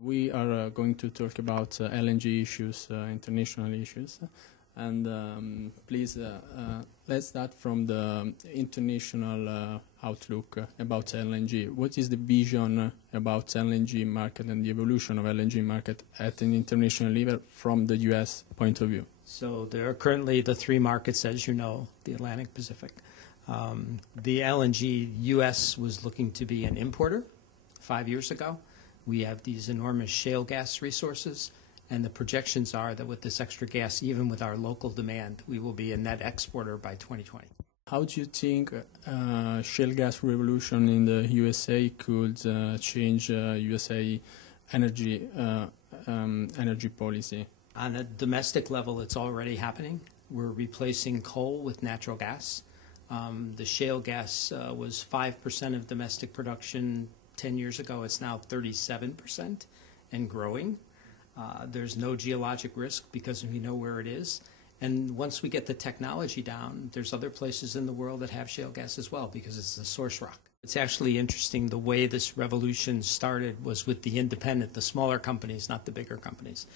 We are going to talk about LNG issues, international issues. And please, let's start from the international outlook about LNG. What is the vision about LNG market and the evolution of LNG market at an international level from the U.S. point of view? So there are currently the three markets, as you know, the Atlantic, Pacific. The LNG, U.S. was looking to be an importer 5 years ago. We have these enormous shale gas resources, and the projections are that with this extra gas, even with our local demand, we will be a net exporter by 2020. How do you think shale gas revolution in the USA could change USA energy policy? On a domestic level, it's already happening. We're replacing coal with natural gas. The shale gas was 5% of domestic production 10 years ago. It's now 37% and growing. There's no geologic risk because we know where it is. And once we get the technology down, there's other places in the world that have shale gas as well because it's the source rock. It's actually interesting, the way this revolution started was with the independent, the smaller companies, not the bigger companies.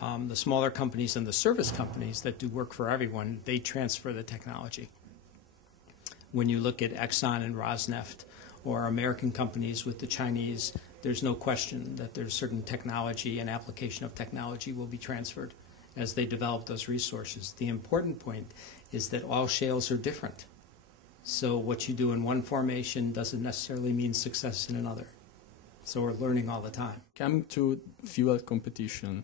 The smaller companies and the service companies that do work for everyone, they transfer the technology. When you look at Exxon and Rosneft or American companies with the Chinese, there's no question that there's certain technology and application of technology will be transferred as they develop those resources. The important point is that all shales are different. So what you do in one formation doesn't necessarily mean success in another. So we're learning all the time. Coming to fuel competition,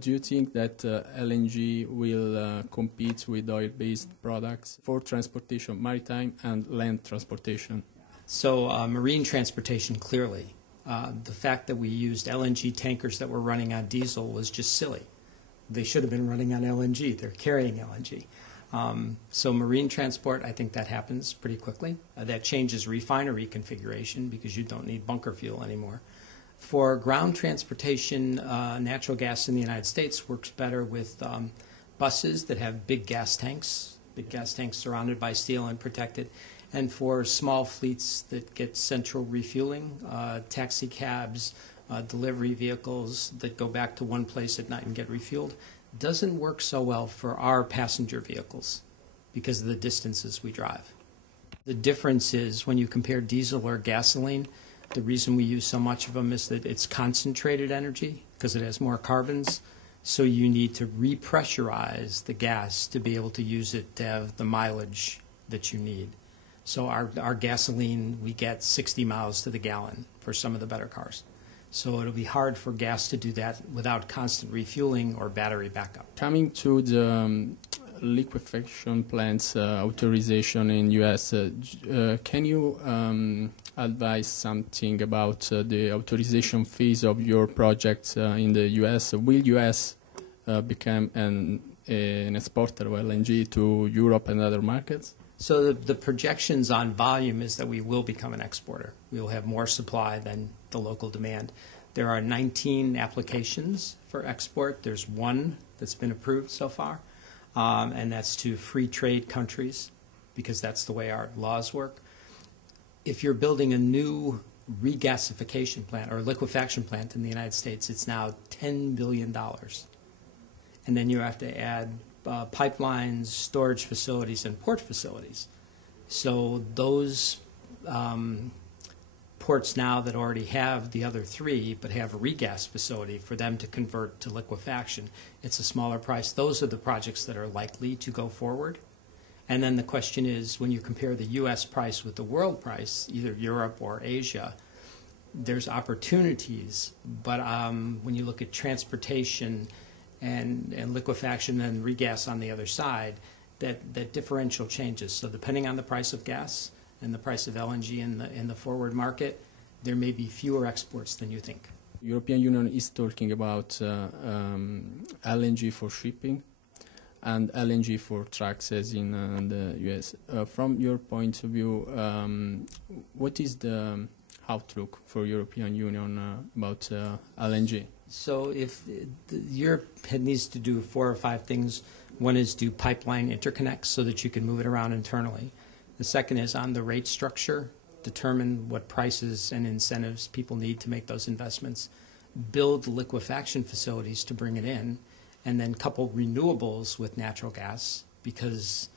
do you think that LNG will compete with oil-based products for transportation, maritime and land transportation? So marine transportation, clearly. The fact that we used LNG tankers that were running on diesel was just silly. They should have been running on LNG. They're carrying LNG. So marine transport, I think that happens pretty quickly. That changes refinery configuration because you don't need bunker fuel anymore. For ground transportation, natural gas in the United States works better with buses that have big gas tanks surrounded by steel and protected. And for small fleets that get central refueling, taxi cabs, delivery vehicles that go back to one place at night and get refueled, doesn't work so well for our passenger vehicles because of the distances we drive. The difference is when you compare diesel or gasoline, the reason we use so much of them is that it's concentrated energy because it has more carbons. So you need to repressurize the gas to be able to use it to have the mileage that you need. So our gasoline, we get 60 miles to the gallon for some of the better cars. So it'll be hard for gas to do that without constant refueling or battery backup. Coming to the liquefaction plants authorization in U.S., can you advise something about the authorization phase of your projects in the U.S.? Will U.S. become an exporter of LNG to Europe and other markets? So the projections on volume is that we will become an exporter. We will have more supply than the local demand. There are 19 applications for export. There's one that's been approved so far, and that's to free trade countries because that's the way our laws work. If you're building a new regasification plant or liquefaction plant in the United States, it's now $10 billion. And then you have to add pipelines, storage facilities, and port facilities. So those ports now that already have the other three but have a regas facility for them to convert to liquefaction, it's a smaller price. Those are the projects that are likely to go forward. And then the question is, when you compare the U.S. price with the world price, either Europe or Asia, there's opportunities. But when you look at transportation and liquefaction and regas on the other side, that differential changes. So depending on the price of gas and the price of LNG in the forward market, there may be fewer exports than you think. European Union is talking about LNG for shipping and LNG for trucks as in the US. From your point of view, what is the outlook for European Union about LNG? So if Europe needs to do 4 or 5 things. One is do pipeline interconnects so that you can move it around internally. The second is on the rate structure, determine what prices and incentives people need to make those investments. build liquefaction facilities to bring it in, and then couple renewables with natural gas, because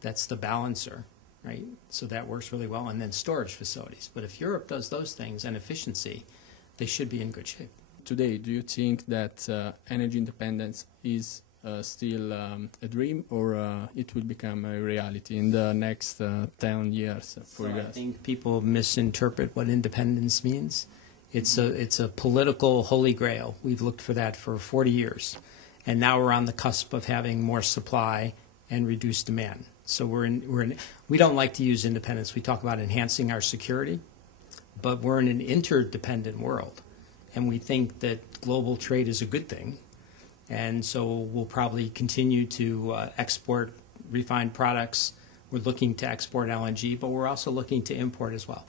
that's the balancer, right? So that works really well, and then storage facilities. But if Europe does those things and efficiency, they should be in good shape. Today, do you think that energy independence is still a dream, or it will become a reality in the next 10 years for you guys? I think people misinterpret what independence means. It's a political holy grail. We've looked for that for 40 years. And now we're on the cusp of having more supply and reduced demand. So we don't like to use independence. We talk about enhancing our security, but we're in an interdependent world. And we think that global trade is a good thing. And so we'll probably continue to export refined products. We're looking to export LNG, but we're also looking to import as well.